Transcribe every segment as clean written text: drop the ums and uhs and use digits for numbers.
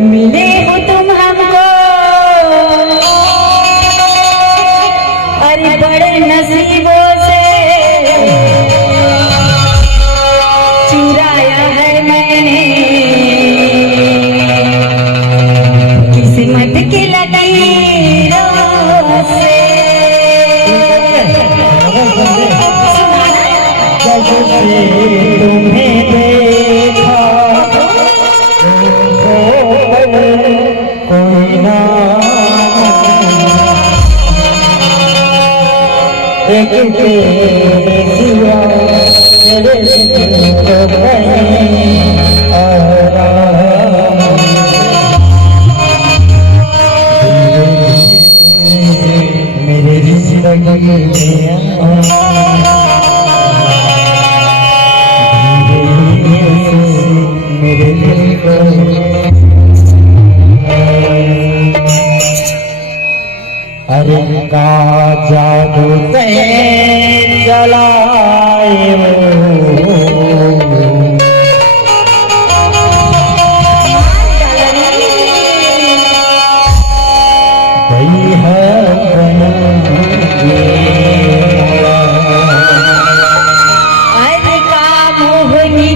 मिले हो तुम हमको, अरे बड़े नसीबों से चुराया है मैंने किस्मत की लकीरों से। जब से तुम्हें देखा कोई ना एक तेरे सिवा मेरे दिल को कहीं और मेरे जिंदगी में मेरे दिल को अरे का जादू से जलाए गई है अरे का मोहनी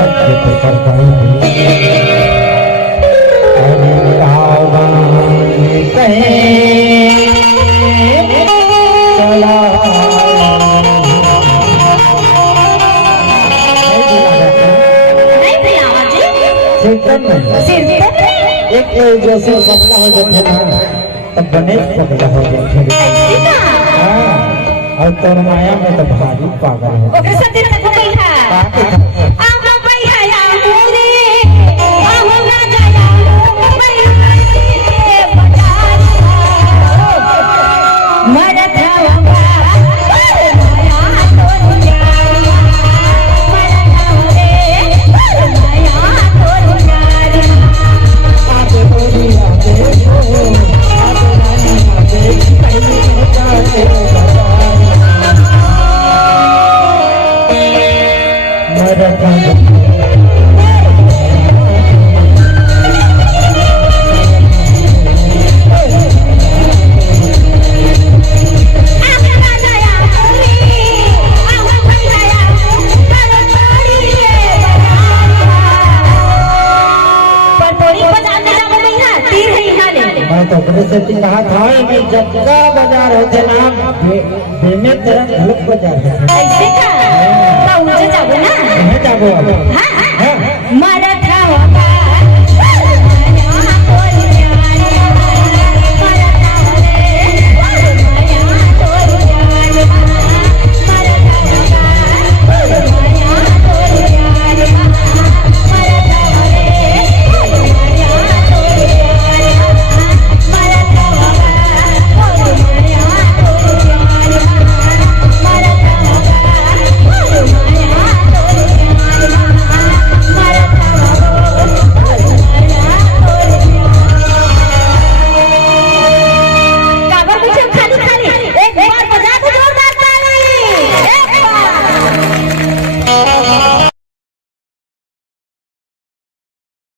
सत्य तो परवाई अरे रावण कहे चला नहीं पिलावा जी कीर्तन में सिर पे एक जैसे पगला हो जाते ना तब गणेश पगला हो जाते ऐसी का हाँ और तोर माया में तो भारी पागल हो ओकरे साथे तक गई था काके आहो भैया या मोरे आहो राजा या भैया के बजार मरत हवा माया तो जानिया मरत हवे माया तो जानिया आगे बोली आगे हो आगे रानी आगे पहले जाते आहो राजा या मोरे आहो भैया या बड़ी के पर तोरी बजाने जा भैया तीर ही हाले मैं तो अपने से कहा था कि जगह बाजार होते ना बेमे तेरा घलक बाजार है ऐसे का मुझे जाबो ना कहाँ जाबो अब हाँ हाँ